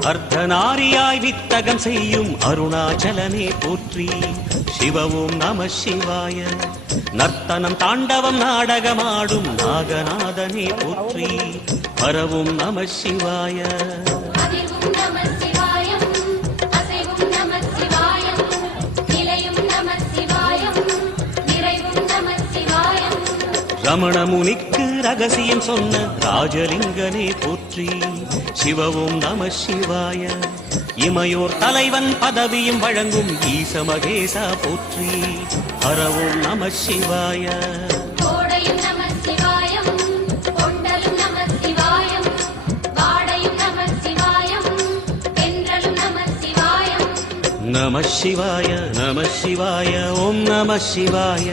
அர்த்தநாரியாய் வித்தகம் செய்யும் அருணாச்சலனே போற்றி. சிவவும் நம சிவாய. நர்த்தனம் தாண்டவம் நாடகமாடும் நாகநாதனே போற்றி. பரவும் நம சிவாய. ரமண முனிக்கு ரகசியம் சொன்ன ராஜலிங்கனே போற்றி. சிவவும் நம சிவாய. இமையோர் தலைவன் பதவியும் வழங்கும் ஈச மகேசா போற்றி. ஹரவும் நம சிவாய. நம சிவாய நம சிவாய ஓம் நம சிவாய.